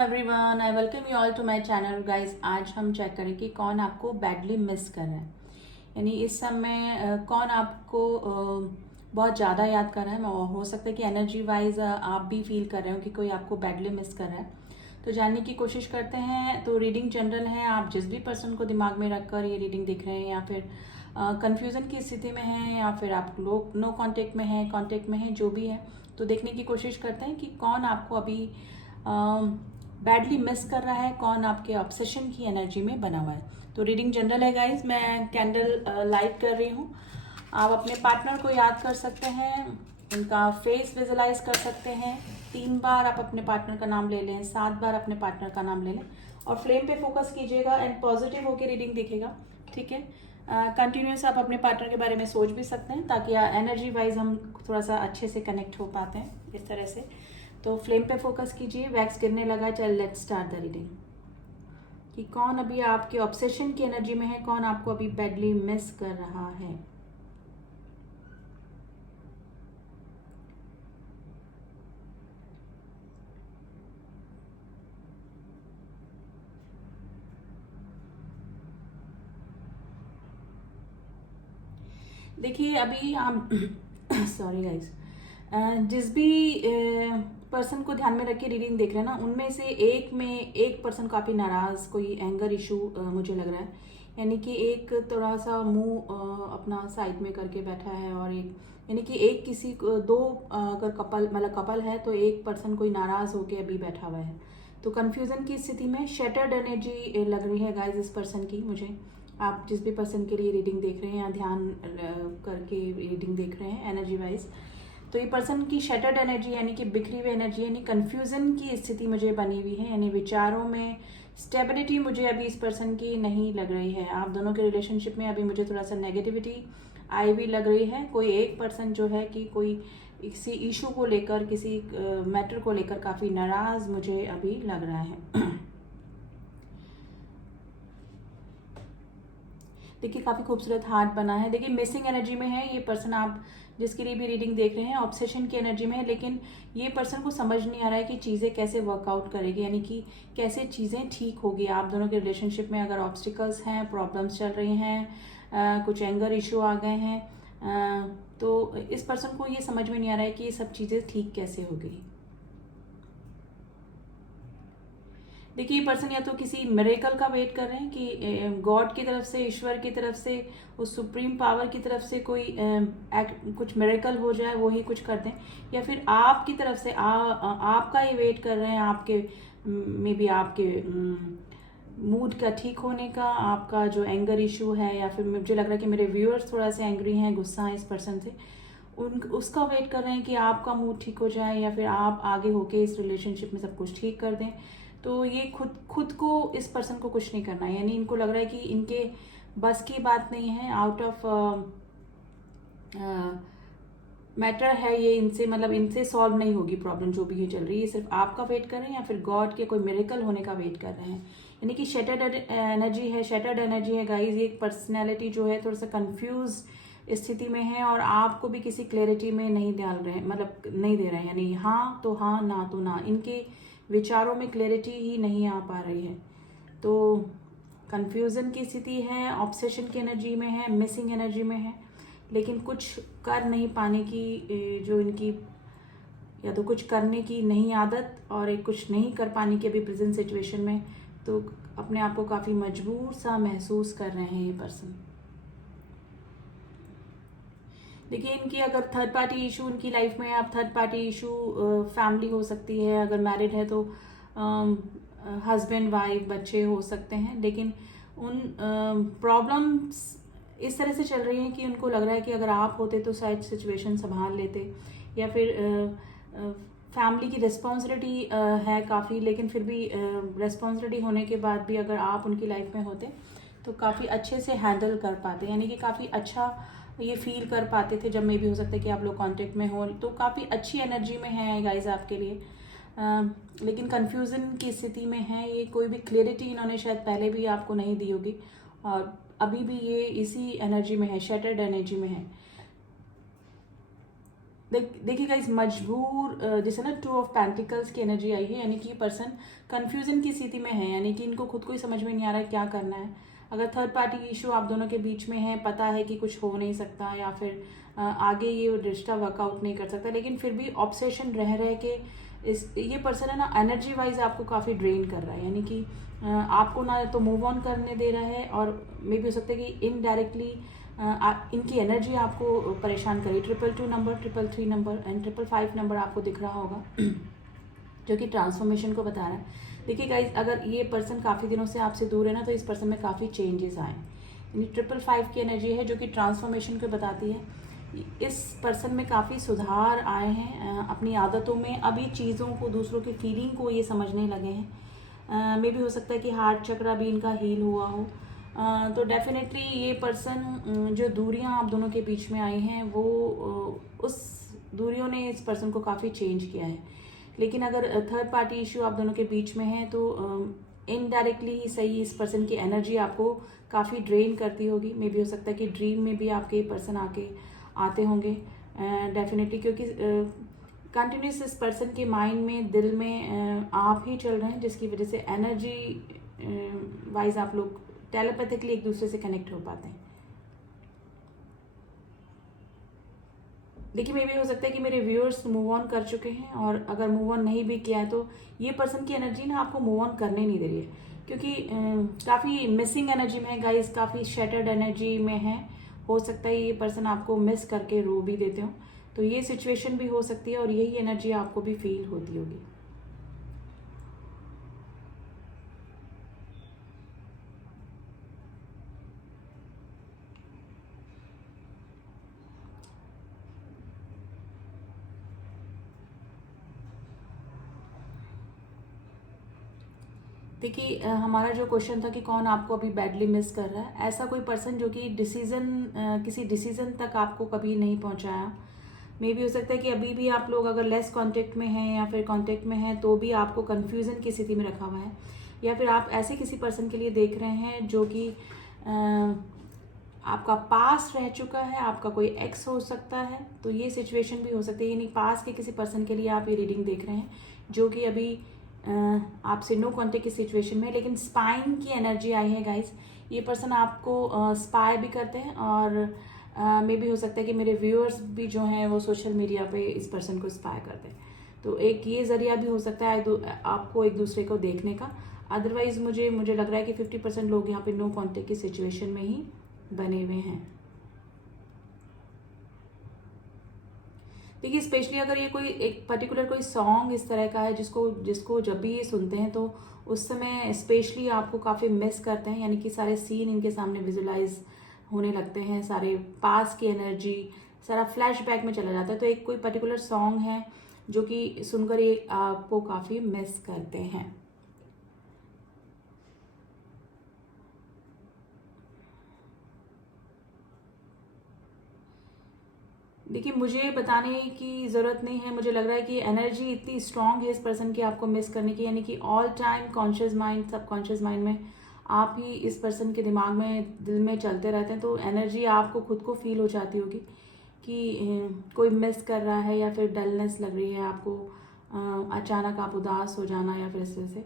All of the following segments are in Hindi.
Everyone, I welcome you all to my channel guys. आज हम चेक करें कि कौन आपको बैडली मिस कर रहा है। यानी इस समय कौन आपको बहुत ज़्यादा याद कर रहा है। हो सकता है कि एनर्जी वाइज आप भी फील कर रहे हो कि कोई आपको बैडली मिस कर रहा है। तो जानने की कोशिश करते हैं। तो रीडिंग जनरल है, आप जिस भी पर्सन को दिमाग में रखकर ये रीडिंग देख रहे हैं या फिर कंफ्यूजन की स्थिति में हैं या फिर आप लोग नो कांटेक्ट में हैं, कांटेक्ट में हैं, जो भी है, तो देखने की कोशिश करते हैं कि कौन आपको अभी बैडली मिस कर रहा है, कौन आपके ऑब्सेशन की एनर्जी में बना हुआ है। तो रीडिंग जनरल है गाइस। मैं कैंडल लाइट कर रही हूँ। आप अपने पार्टनर को याद कर सकते हैं, उनका फेस विजुलाइज कर सकते हैं। 3 बार आप अपने पार्टनर का नाम ले लें, 7 बार अपने पार्टनर का नाम ले लें और फ्लेम पे फोकस कीजिएगा एंड पॉजिटिव होकर रीडिंग दिखेगा। ठीक है। कंटिन्यूस आप अपने पार्टनर के बारे में सोच भी सकते हैं ताकि एनर्जी वाइज हम थोड़ा सा अच्छे से कनेक्ट हो पाते हैं इस तरह से। तो फ्लेम पे फोकस कीजिए। वैक्स गिरने लगा। चल लेट्स स्टार्ट द रीडिंग कि कौन अभी आपके ऑब्सेशन की एनर्जी में है, कौन आपको अभी बैडली मिस कर रहा है। देखिए अभी आप सॉरी गाइस, जिस भी पर्सन को ध्यान में रख के रीडिंग देख रहे हैं ना, उनमें से एक पर्सन काफ़ी नाराज़, कोई एंगर इशू मुझे लग रहा है। यानी कि एक थोड़ा सा मुंह अपना साइड में करके बैठा है और एक, यानी कि एक किसी दो अगर कपल मतलब कपल है तो एक पर्सन कोई नाराज़ होके अभी बैठा हुआ है। तो कंफ्यूजन की स्थिति में शटर्ड एनर्जी लग रही है गाइस इस पर्सन की मुझे। आप जिस भी पर्सन के लिए रीडिंग देख रहे हैं या ध्यान करके रीडिंग देख रहे हैं एनर्जी वाइज, तो ये पर्सन की शटर्ड एनर्जी यानी कि बिखरी हुई एनर्जी, यानी कंफ्यूजन की स्थिति मुझे बनी हुई है। यानी विचारों में स्टेबिलिटी मुझे अभी इस पर्सन की नहीं लग रही है। आप दोनों के रिलेशनशिप में अभी मुझे थोड़ा सा नेगेटिविटी आई भी लग रही है। कोई एक पर्सन जो है कि कोई किसी इशू को लेकर, किसी मैटर को लेकर काफ़ी नाराज़ मुझे अभी लग रहा है। देखिए काफ़ी खूबसूरत हार्ट बना है। देखिए मिसिंग एनर्जी में है ये पर्सन, आप जिसके लिए भी रीडिंग देख रहे हैं ऑब्सेशन की एनर्जी में है। लेकिन ये पर्सन को समझ नहीं आ रहा है कि चीज़ें कैसे वर्कआउट करेगी, यानी कि कैसे चीज़ें ठीक होगी। आप दोनों के रिलेशनशिप में अगर ऑब्स्टिकल्स हैं, प्रॉब्लम्स चल रही हैं, कुछ एंगर इशू आ गए हैं, तो इस पर्सन को ये समझ में नहीं आ रहा है कि ये सब चीज़ें ठीक कैसे होगी। देखिए ये पर्सन या तो किसी मिरेकल का वेट कर रहे हैं कि गॉड की तरफ से, ईश्वर की तरफ से, उस सुप्रीम पावर की तरफ से कोई कुछ मिरेकल हो जाए, वो ही कुछ कर दें। या फिर आपकी तरफ से आपका ये वेट कर रहे हैं, आपके मे बी आपके मूड का ठीक होने का, आपका जो एंगर इशू है, या फिर मुझे लग रहा है कि मेरे व्यूअर्स थोड़ा सा एंग्री हैं, गुस्सा है इस पर्सन से, उन उसका वेट कर रहे हैं कि आपका मूड ठीक हो जाए या फिर आप आगे होके इस रिलेशनशिप में सब कुछ ठीक कर दें। तो ये खुद खुद को, इस पर्सन को कुछ नहीं करना है। यानी इनको लग रहा है कि इनके बस की बात नहीं है, आउट ऑफ मैटर है ये, इनसे मतलब इनसे सॉल्व नहीं होगी प्रॉब्लम जो भी ये चल रही है। ये सिर्फ आपका वेट कर रहे हैं या फिर गॉड के कोई मिरेकल होने का वेट कर रहे हैं। यानी कि शटर्ड एनर्जी है, शटर्ड एनर्जी है गाइज। ये पर्सनैलिटी जो है थोड़ा सा कंफ्यूज स्थिति में है और आपको भी किसी क्लैरिटी में नहीं डाल रहे हैं, मतलब नहीं दे रहे हैं। यानी हाँ तो हाँ, ना तो ना, इनके विचारों में क्लैरिटी ही नहीं आ पा रही है। तो कंफ्यूजन की स्थिति है, ऑब्सेशन की एनर्जी में है, मिसिंग एनर्जी में है, लेकिन कुछ कर नहीं पाने की जो इनकी, या तो कुछ करने की नहीं आदत और एक कुछ नहीं कर पाने की अभी प्रेजेंट सिचुएशन में, तो अपने आप को काफ़ी मजबूर सा महसूस कर रहे हैं ये पर्सन। देखिए इनकी अगर थर्ड पार्टी इशू इनकी लाइफ में है, अब थर्ड पार्टी इशू फैमिली हो सकती है, अगर मैरिड है तो हस्बैंड वाइफ बच्चे हो सकते हैं। लेकिन उन प्रॉब्लम्स इस तरह से चल रही हैं कि उनको लग रहा है कि अगर आप होते तो शायद सिचुएशन संभाल लेते, या फिर फैमिली की रिस्पॉन्सिबिलिटी है काफ़ी, लेकिन फिर भी रिस्पॉन्सिबिलिटी होने के बाद भी अगर आप उनकी लाइफ में होते तो काफ़ी अच्छे से हैंडल कर पाते, यानी कि काफ़ी अच्छा ये फील कर पाते थे। जब में भी हो सकता है कि आप लोग कांटेक्ट में हो, तो काफ़ी अच्छी एनर्जी में है गाइज आपके लिए। लेकिन कंफ्यूजन की स्थिति में है ये। कोई भी क्लियरिटी इन्होंने शायद पहले भी आपको नहीं दी होगी और अभी भी ये इसी एनर्जी में है, शटर्ड एनर्जी में है। देखिए गाइस, मजबूर, जैसे ना 2 ऑफ पेंटिकल्स की एनर्जी आई है, यानी कि पर्सन कंफ्यूजन की स्थिति में है, यानी कि इनको खुद को ही समझ में नहीं आ रहा है क्या करना है। अगर थर्ड पार्टी इशू आप दोनों के बीच में है, पता है कि कुछ हो नहीं सकता, या फिर आगे ये रिश्ता वर्कआउट नहीं कर सकता, लेकिन फिर भी ऑब्सेशन रह रहे के ये पर्सन है ना, एनर्जी वाइज आपको काफ़ी ड्रेन कर रहा है, यानी कि आपको ना तो मूव ऑन करने दे रहा है, और मे भी हो सकता है कि इनडायरेक्टली इनकी एनर्जी आपको परेशान करी। 222 नंबर, 333 नंबर एंड 555 नंबर आपको दिख रहा होगा जो कि ट्रांसफॉर्मेशन को बता रहा है। देखिए गाइज, अगर ये पर्सन काफ़ी दिनों से आपसे दूर है ना, तो इस पर्सन में काफ़ी चेंजेस आए, यानी 555 की एनर्जी है जो कि ट्रांसफॉर्मेशन को बताती है। इस पर्सन में काफ़ी सुधार आए हैं अपनी आदतों में, अभी चीज़ों को, दूसरों की फीलिंग को ये समझने लगे हैं। मे भी हो सकता है कि हार्ट चक्रा भी इनका हील हुआ हो। तो डेफिनेटली ये पर्सन, जो दूरियां आप दोनों के बीच में आई हैं, वो उस दूरियों ने इस पर्सन को काफ़ी चेंज किया है। लेकिन अगर थर्ड पार्टी इशू आप दोनों के बीच में है, तो इनडायरेक्टली ही सही इस पर्सन की एनर्जी आपको काफ़ी ड्रेन करती होगी। मे भी हो सकता है कि ड्रीम में भी आपके पर्सन आते होंगे डेफिनेटली, क्योंकि कंटिन्यूस इस पर्सन के माइंड में, दिल में आप ही चल रहे हैं, जिसकी वजह से एनर्जी वाइज आप लोग टेलीपैथिकली एक दूसरे से कनेक्ट हो पाते हैं। देखिए, मे भी हो सकता है कि मेरे व्यूअर्स मूव ऑन कर चुके हैं, और अगर मूव ऑन नहीं भी किया है तो ये पर्सन की एनर्जी ना आपको मूव ऑन करने नहीं दे रही है, क्योंकि काफ़ी मिसिंग एनर्जी में है गाइस, काफ़ी शैटर्ड एनर्जी में है। हो सकता है ये पर्सन आपको मिस करके रो भी देते हो, तो ये सिचुएशन भी हो सकती है, और यही एनर्जी आपको भी फील होती होगी। देखिए, हमारा जो क्वेश्चन था कि कौन आपको अभी बैडली मिस कर रहा है, ऐसा कोई पर्सन जो कि किसी डिसीजन तक आपको कभी नहीं पहुंचाया। मे भी हो सकता है कि अभी भी आप लोग अगर लेस कांटेक्ट में हैं या फिर कांटेक्ट में हैं, तो भी आपको कन्फ्यूज़न की स्थिति में रखा हुआ है, या फिर आप ऐसे किसी पर्सन के लिए देख रहे हैं जो कि आपका पास रह चुका है, आपका कोई एक्स हो सकता है, तो ये सिचुएशन भी हो सकती है। यानी पास के किसी पर्सन के लिए आप ये रीडिंग देख रहे हैं जो कि अभी आपसे नो कांटेक्ट की सिचुएशन में, लेकिन स्पाइन की एनर्जी आई है गाइस। ये पर्सन आपको स्पाई भी करते हैं, और मे भी हो सकता है कि मेरे व्यूअर्स भी जो हैं वो सोशल मीडिया पे इस पर्सन को स्पाई करते हैं, तो एक ये जरिया भी हो सकता है आपको एक दूसरे को देखने का। अदरवाइज मुझे लग रहा है कि 50% लोग यहाँ पे नो कांटेक्ट की सिचुएशन में ही बने हुए हैं। देखिए, स्पेशली अगर ये कोई एक पर्टिकुलर कोई सॉन्ग इस तरह का है जिसको जब भी ये सुनते हैं, तो उस समय स्पेशली आपको काफ़ी मिस करते हैं, यानी कि सारे सीन इनके सामने विजुलाइज होने लगते हैं, सारे पास की एनर्जी, सारा फ्लैशबैक में चला जाता है। तो एक कोई पर्टिकुलर सॉन्ग है जो कि सुनकर ये आपको काफ़ी मिस करते हैं। देखिए, मुझे बताने की ज़रूरत नहीं है, मुझे लग रहा है कि एनर्जी इतनी स्ट्रांग है इस पर्सन की आपको मिस करने की, यानी कि all time conscious mind, subconscious mind में आप ही इस पर्सन के दिमाग में, दिल में चलते रहते हैं। तो एनर्जी आपको खुद को फील हो जाती होगी कि कोई मिस कर रहा है, या फिर डलनेस लग रही है आपको, अचानक आप उदास हो जाना, या फिर इस तरह से।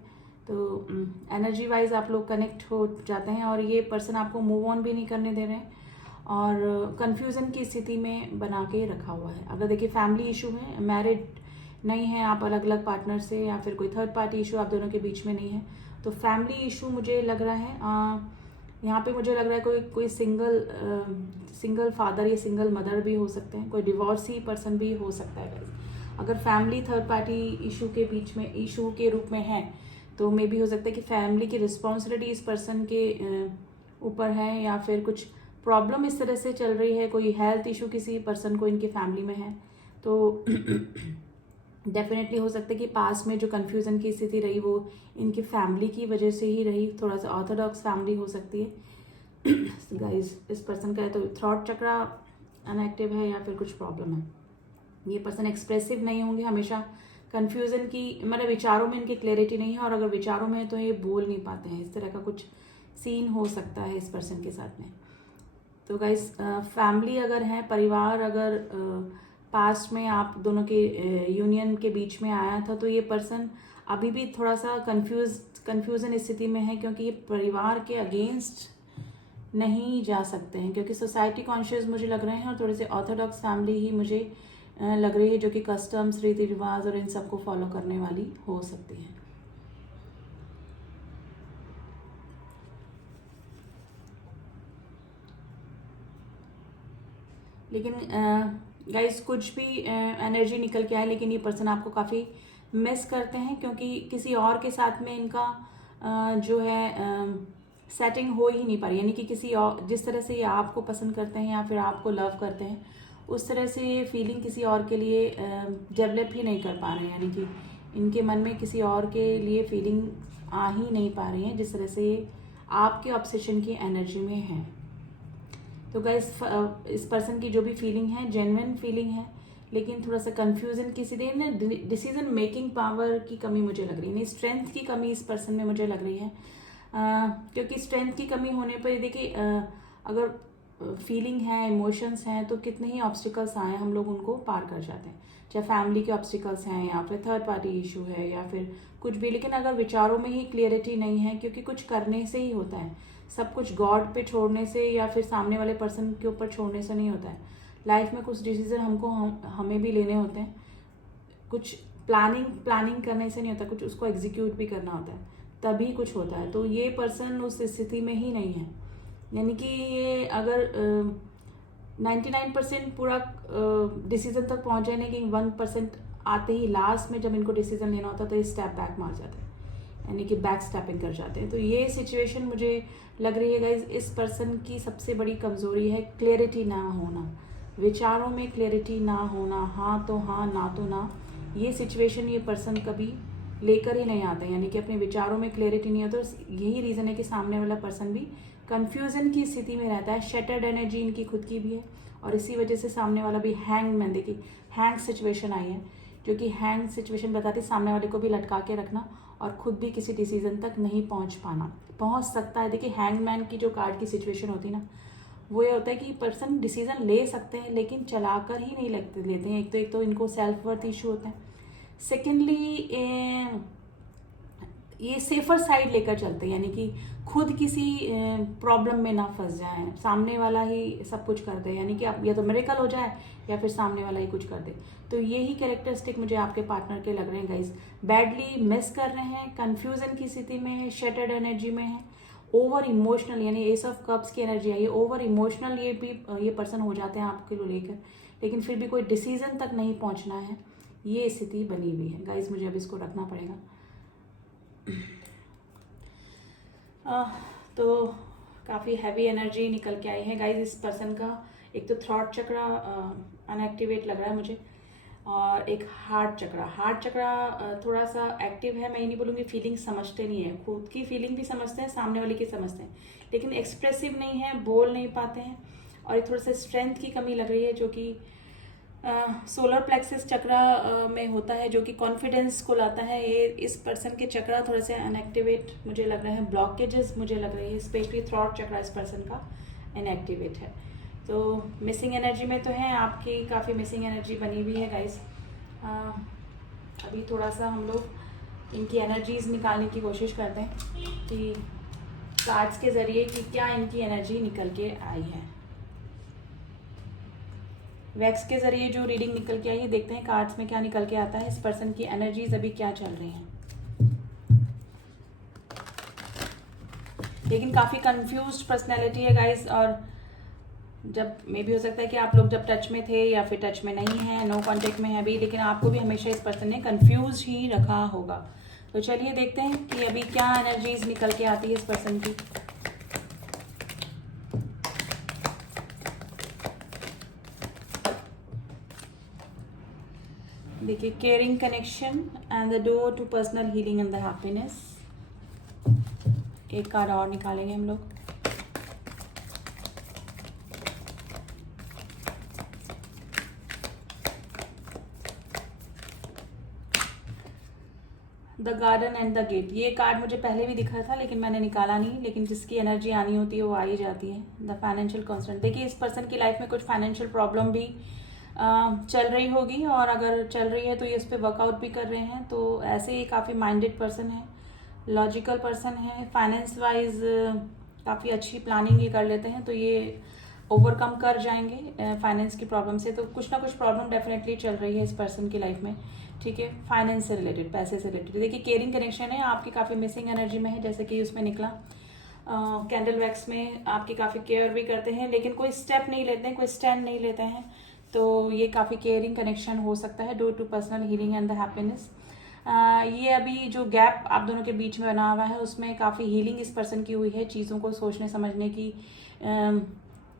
तो एनर्जी वाइज आप लोग कनेक्ट हो जाते हैं, और ये पर्सन आपको मूव ऑन भी नहीं करने दे रहे हैं, और कंफ्यूजन की स्थिति में बना के रखा हुआ है। अगर देखिए फैमिली इशू है, मैरिड नहीं है आप अलग अलग पार्टनर से, या फिर कोई थर्ड पार्टी इशू आप दोनों के बीच में नहीं है, तो फैमिली इशू मुझे लग रहा है यहाँ पे मुझे लग रहा है कोई सिंगल फादर या सिंगल मदर भी हो सकते हैं, कोई डिवोर्सी पर्सन भी हो सकता है। अगर फैमिली थर्ड पार्टी इशू के बीच में इशू के रूप में है, तो मे भी हो सकता है कि फैमिली की रिस्पॉन्सिबिलिटी इस पर्सन के ऊपर है, या फिर कुछ प्रॉब्लम इस तरह से चल रही है, कोई हेल्थ इशू किसी पर्सन को इनके फैमिली में है, तो डेफिनेटली हो सकता है कि पास में जो कन्फ्यूज़न की स्थिति रही वो इनकी फैमिली की वजह से ही रही, थोड़ा सा ऑर्थोडॉक्स फैमिली हो सकती है गाइस। इस पर्सन का है तो थ्रॉट चक्रा अनएक्टिव है, या फिर कुछ प्रॉब्लम है। ये पर्सन एक्सप्रेसिव नहीं होंगे, हमेशा कन्फ्यूज़न की, मतलब विचारों में इनकी क्लैरिटी नहीं है, और अगर विचारों में है तो ये बोल नहीं पाते हैं, इस तरह का कुछ सीन हो सकता है इस पर्सन के साथ में। तो गाइस, फैमिली अगर है, परिवार अगर पास्ट में आप दोनों के यूनियन के बीच में आया था, तो ये पर्सन अभी भी थोड़ा सा कंफ्यूजन स्थिति में है, क्योंकि ये परिवार के अगेंस्ट नहीं जा सकते हैं, क्योंकि सोसाइटी कॉन्शियस मुझे लग रहे हैं और थोड़े से ऑर्थोडॉक्स फैमिली ही मुझे लग रही है, जो कि कस्टम्स, रीति रिवाज और इन सबको फॉलो करने वाली हो सकती है। लेकिन गाइस कुछ भी एनर्जी निकल के आए, लेकिन ये पर्सन आपको काफ़ी मिस करते हैं, क्योंकि किसी और के साथ में इनका जो है सेटिंग हो ही नहीं पा रही। यानी कि किसी और, जिस तरह से ये आपको पसंद करते हैं या फिर आपको लव करते हैं, उस तरह से ये फीलिंग किसी और के लिए डेवलप ही नहीं कर पा रहे हैं। यानी कि इनके मन में किसी और के लिए फीलिंग आ ही नहीं पा रही है, जिस तरह से ये आपके ऑब्सेशन की एनर्जी में है। तो गाइस इस पर्सन की जो भी फीलिंग है जेन्युइन फीलिंग है, लेकिन थोड़ा सा कंफ्यूजन, किसी दिन ना डिसीजन मेकिंग पावर की कमी मुझे लग रही है, स्ट्रेंथ की कमी इस पर्सन में मुझे लग रही है। क्योंकि स्ट्रेंथ की कमी होने पर देखिए, अगर फीलिंग है, इमोशंस हैं, तो कितने ही ऑब्स्टिकल्स आए हम लोग उनको पार कर जाते हैं, चाहे फैमिली के ऑब्स्टिकल्स हैं या फिर थर्ड पार्टी इशू है या फिर कुछ भी। लेकिन अगर विचारों में ही क्लियरिटी नहीं है, क्योंकि कुछ करने से ही होता है, सब कुछ गॉड पे छोड़ने से या फिर सामने वाले पर्सन के ऊपर छोड़ने से नहीं होता है। लाइफ में कुछ डिसीजन हमें भी लेने होते हैं, कुछ प्लानिंग करने से नहीं होता, कुछ उसको एग्जीक्यूट भी करना होता है, तभी कुछ होता है। तो ये पर्सन उस स्थिति में ही नहीं है। यानी कि ये अगर 99% पूरा डिसीजन तक पहुंच जाए, लेकिन 1% आते ही लास्ट में जब इनको डिसीजन लेना होता है तो ये स्टेप बैक मार जाते हैं, यानी कि बैक स्टेपिंग कर जाते हैं। तो ये सिचुएशन मुझे लग रही है गाइज, इस पर्सन की सबसे बड़ी कमजोरी है क्लियरिटी ना होना, विचारों में क्लियरिटी ना होना, हाँ तो हाँ, ना तो ना। ये सिचुएशन ये पर्सन कभी लेकर ही नहीं आते, यानी कि अपने विचारों में क्लियरिटी नहीं होता। तो यही रीज़न है कि सामने वाला पर्सन भी कंफ्यूजन की स्थिति में रहता है। शटर्ड एनर्जी इनकी खुद की भी है, और इसी वजह से सामने वाला भी हैंग मैन, देखिए हैंग सिचुएशन आई है, जो कि हैंग सिचुएशन बताती है सामने वाले को भी लटका के रखना और खुद भी किसी डिसीजन तक नहीं पहुंच पाना। पहुंच सकता है, देखिए हैंगमैन की जो कार्ड की सिचुएशन होती है ना, वो ये होता है कि पर्सन डिसीजन ले सकते हैं लेकिन चलाकर ही नहीं लेते हैं। एक तो इनको सेल्फ वर्थ इशू होता है, सेकेंडली ये सेफर साइड लेकर चलते हैं, यानी कि खुद किसी प्रॉब्लम में ना फंस जाएं, सामने वाला ही सब कुछ कर दे, यानी कि आप या तो मिरेकल हो जाए या फिर सामने वाला ही कुछ कर दे। तो यही कैरेक्टरिस्टिक मुझे आपके पार्टनर के लग रहे हैं गाइज। बैडली मिस कर रहे हैं, कंफ्यूजन की स्थिति में है, शटर्ड एनर्जी में है, ओवर इमोशनल, यानी एस ऑफ कप्स की एनर्जी आई है, ओवर इमोशनल ये पर्सन हो जाते हैं आपके लेकर, लेकिन फिर भी कोई डिसीजन तक नहीं पहुंचना है, ये स्थिति बनी हुई है गाइज। मुझे अब इसको रखना पड़ेगा। तो काफ़ी हैवी एनर्जी निकल के आई है गाइज इस पर्सन का। एक तो थ्रॉट चक्रा अनएक्टिवेट लग रहा है मुझे, और एक हार्ट चक्रा थोड़ा सा एक्टिव है। मैं ये नहीं बोलूँगी फीलिंग समझते नहीं है, खुद की फीलिंग भी समझते हैं, सामने वाले की समझते हैं, लेकिन एक्सप्रेसिव नहीं है, बोल नहीं पाते हैं। और थोड़ा सा स्ट्रेंथ की कमी लग रही है, जो कि सोलर प्लेक्सस चक्रा में होता है, जो कि कॉन्फिडेंस को लाता है। ये इस पर्सन के चक्रा थोड़े से अनएक्टिवेट मुझे लग रहे हैं, ब्लॉकेजेस मुझे लग रही है, स्पेशली थ्रॉट चक्रा इस पर्सन का इनएक्टिवेट है। तो मिसिंग एनर्जी में तो है, आपकी काफ़ी मिसिंग एनर्जी बनी हुई है गाइस। अभी थोड़ा सा हम लोग इनकी एनर्जीज निकालने की कोशिश करते हैं कि कार्ड्स के ज़रिए कि क्या इनकी एनर्जी निकल के आई है। वैक्स के ज़रिए जो रीडिंग निकल के आई है, देखते हैं कार्ड्स में क्या निकल के आता है, इस पर्सन की एनर्जीज अभी क्या चल रही हैं। लेकिन काफ़ी कंफ्यूज्ड पर्सनैलिटी है गाइस, और जब मे भी हो सकता है कि आप लोग जब टच में थे या फिर टच में नहीं है, नो कांटेक्ट में है अभी, लेकिन आपको भी हमेशा इस पर्सन ने कंफ्यूज ही रखा होगा। तो चलिए देखते हैं कि अभी क्या एनर्जीज निकल के आती है इस पर्सन की। देखिए, caring connection and the door to personal healing and the happiness. एक कार्ड और निकालेंगे हम लोग। The garden and the gate. ये कार्ड मुझे पहले भी दिखा था लेकिन मैंने निकाला नहीं, लेकिन जिसकी एनर्जी आनी होती है वो आ ही जाती है। The financial constant. देखिए, इस पर्सन की लाइफ में कुछ फाइनेंशियल प्रॉब्लम भी चल रही होगी, और अगर चल रही है तो ये इस पर वर्कआउट भी कर रहे हैं। तो ऐसे ये काफ़ी माइंडेड पर्सन है, लॉजिकल पर्सन है, फाइनेंस वाइज काफ़ी अच्छी प्लानिंग ये कर लेते हैं, तो ये ओवरकम कर जाएंगे फाइनेंस की प्रॉब्लम से। तो कुछ ना कुछ प्रॉब्लम डेफिनेटली चल रही है इस पर्सन की लाइफ में, ठीक है, फाइनेंस से रिलेटेड, पैसे से रिलेटेड। देखिए केयरिंग कनेक्शन है, आपकी काफ़ी मिसिंग एनर्जी में है, जैसे कि उसमें निकला कैंडल वैक्स में आपकी काफ़ी केयर भी करते हैं, लेकिन कोई स्टेप नहीं लेते हैं, कोई स्टैंड नहीं लेते हैं। तो ये काफ़ी केयरिंग कनेक्शन हो सकता है, due to personal healing and the happiness. ये अभी जो गैप आप दोनों के बीच में बना हुआ है उसमें काफ़ी हीलिंग इस पर्सन की हुई है, चीज़ों को सोचने समझने की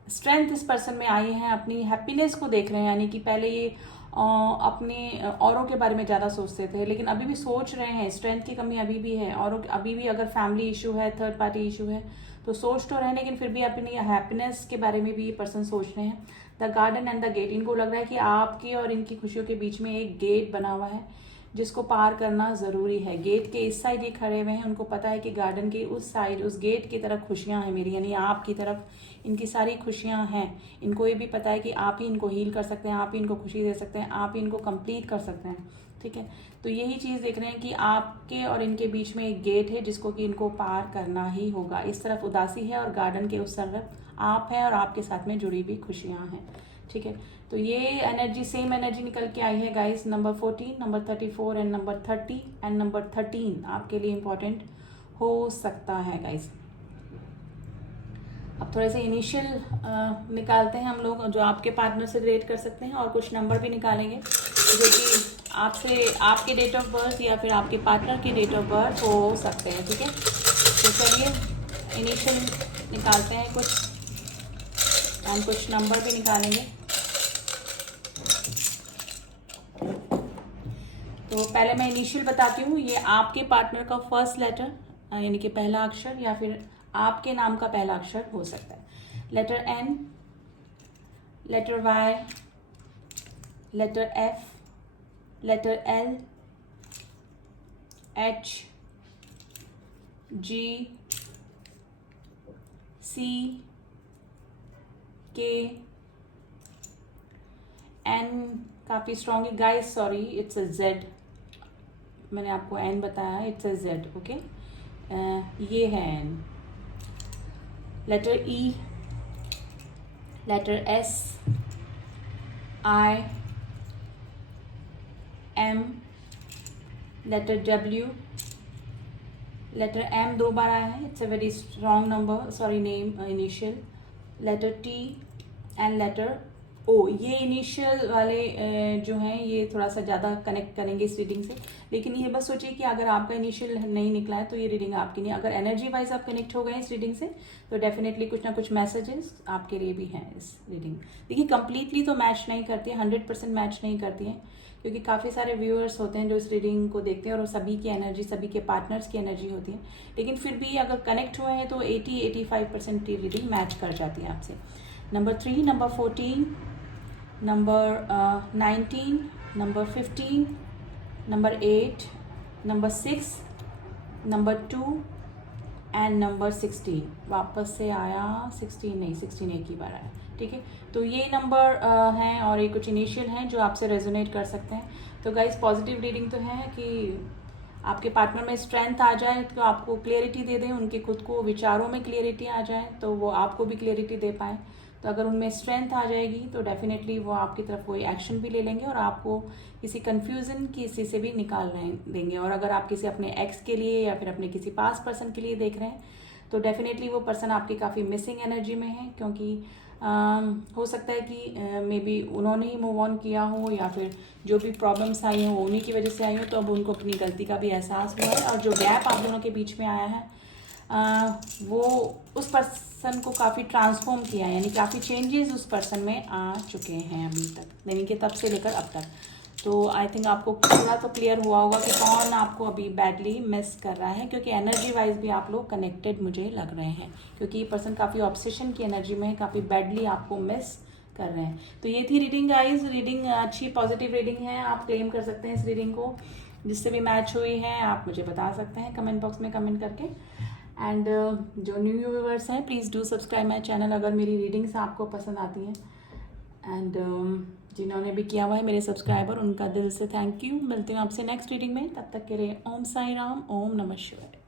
स्ट्रेंथ इस पर्सन में आई है, अपनी हैप्पीनेस को देख रहे हैं। यानी कि पहले ये अपने औरों के बारे में ज़्यादा सोचते थे, लेकिन अभी भी सोच रहे हैं, स्ट्रेंथ की कमी अभी भी है, और अभी भी अगर फैमिली इशू है, थर्ड पार्टी इशू है, तो सोच तो रहे हैं, लेकिन फिर भी अपनी हैप्पीनेस के बारे में भी ये पर्सन सोच रहे हैं। The garden and the gate, इनको लग रहा है कि आपकी और इनकी खुशियों के बीच में एक गेट बना हुआ है जिसको पार करना ज़रूरी है। गेट के इस साइड ये खड़े हुए हैं, उनको पता है कि गार्डन के उस साइड, उस गेट की तरफ खुशियां हैं मेरी, यानी आपकी तरफ इनकी सारी खुशियां हैं। इनको ये भी पता है कि आप ही इनको हील कर सकते हैं, आप ही इनको खुशी दे सकते हैं, आप ही इनको कंप्लीट कर सकते हैं, ठीक है। तो यही चीज़ देख रहे हैं कि आपके और इनके बीच में एक गेट है जिसको कि इनको पार करना ही होगा। इस तरफ उदासी है और गार्डन के उस तरफ आप है और आपके साथ में जुड़ी हुई खुशियाँ हैं, ठीक है। तो ये एनर्जी, सेम एनर्जी निकल के आई है guys. Number 14, number 34 and number 30 and number 13 आपके लिए इंपॉर्टेंट हो सकता है गाइस। अब थोड़े से इनिशियल निकालते हैं हम लोग, जो आपके पार्टनर से रिलेट कर सकते हैं, और कुछ नंबर भी निकालेंगे जो कि आपसे, आपके डेट ऑफ बर्थ या फिर आपके पार्टनर की डेट ऑफ बर्थ हो सकते हैं, ठीक है। तो चलिए इनिशियल निकालते हैं कुछ, एंड कुछ नंबर भी निकालेंगे। तो पहले मैं इनिशियल बताती हूँ। ये आपके पार्टनर का फर्स्ट लेटर यानी कि पहला अक्षर, या फिर आपके नाम का पहला अक्षर हो सकता है। Letter N, letter Y, letter F, letter L, H, G, C, K, N काफ़ी स्ट्रॉन्ग है guys, sorry it's a Z, मैंने आपको एन बताया, इट्स अ जेड, ओके। ये है N. Letter E, letter S, I, M, letter W, letter M 2 बार आया है, it's a very strong number, sorry name initial. Letter T and letter O. ये इनिशियल वाले जो हैं ये थोड़ा सा ज़्यादा कनेक्ट करेंगे इस रीडिंग से, लेकिन ये बस सोचिए कि अगर आपका इनिशियल नहीं निकला है तो ये रीडिंग आपकी नहीं। अगर एनर्जी वाइज आप कनेक्ट हो गए इस रीडिंग से तो डेफिनेटली कुछ ना कुछ मैसेजेस आपके लिए भी हैं इस रीडिंग। देखिए कंप्लीटली तो मैच नहीं करती है, 100% मैच नहीं करती है, क्योंकि काफ़ी सारे व्यूअर्स होते हैं जो इस रीडिंग को देखते हैं और सभी की एनर्जी, सभी के पार्टनर्स की एनर्जी होती है, लेकिन फिर भी अगर कनेक्ट हुए हैं तो 80-85% की रीडिंग मैच कर जाती है आपसे। Number 3, number 14, number 19, number 15, number 8, number 6, number 2 and number 16। वापस से आया 16 नहीं, 16 एक ही बार आया, ठीक है। तो ये नंबर हैं और ये कुछ इनिशियल हैं जो आपसे रेजोनेट कर सकते हैं। तो गाइस पॉजिटिव रीडिंग तो है कि आपके पार्टनर में स्ट्रेंथ आ जाए तो आपको क्लियरिटी दे दें, उनके खुद को विचारों में क्लियरिटी आ जाए तो वो आपको भी क्लियरिटी दे पाए। तो अगर उनमें स्ट्रेंथ आ जाएगी तो डेफिनेटली वो आपकी तरफ कोई एक्शन भी ले लेंगे और आपको किसी कंफ्यूजन की स्थिति से भी निकाल देंगे। और अगर आप किसी अपने एक्स के लिए या फिर अपने किसी पास पर्सन के लिए देख रहे हैं तो डेफिनेटली वो पर्सन आपकी काफ़ी मिसिंग एनर्जी में है, क्योंकि हो सकता है कि मे बी उन्होंने ही मूव ऑन किया हो या फिर जो भी प्रॉब्लम्स आई हो उन्हीं की वजह से आई हो, तो अब उनको अपनी गलती का भी एहसास हुआ है। और जो गैप आप दोनों के बीच में आया है वो उस पर्सन को काफ़ी ट्रांसफॉर्म किया है, यानी काफ़ी चेंजेस उस पर्सन में आ चुके हैं अभी तक, यानी कि तब से लेकर अब तक। तो आई थिंक आपको थोड़ा तो क्लियर हुआ होगा कि कौन आपको अभी बैडली मिस कर रहा है, क्योंकि एनर्जी वाइज भी आप लोग कनेक्टेड मुझे लग रहे हैं, क्योंकि ये पर्सन काफ़ी ऑब्सेशन की एनर्जी में है, काफ़ी बैडली आपको मिस कर रहे हैं। तो ये थी रीडिंग गाइस, रीडिंग अच्छी पॉजिटिव रीडिंग है, आप क्लेम कर सकते हैं इस रीडिंग को। जिससे भी मैच हुई है आप मुझे बता सकते हैं कमेंट बॉक्स में कमेंट करके। एंड जो न्यू व्यूअर्स हैं please do subscribe my channel अगर मेरी रीडिंग्स आपको पसंद आती हैं। एंड जिन्होंने भी किया हुआ है मेरे सब्सक्राइबर, उनका दिल से थैंक यू। मिलती हूँ आपसे नेक्स्ट रीडिंग में, तब तक के लिए ओम साई राम, ओम नमः शिवाय।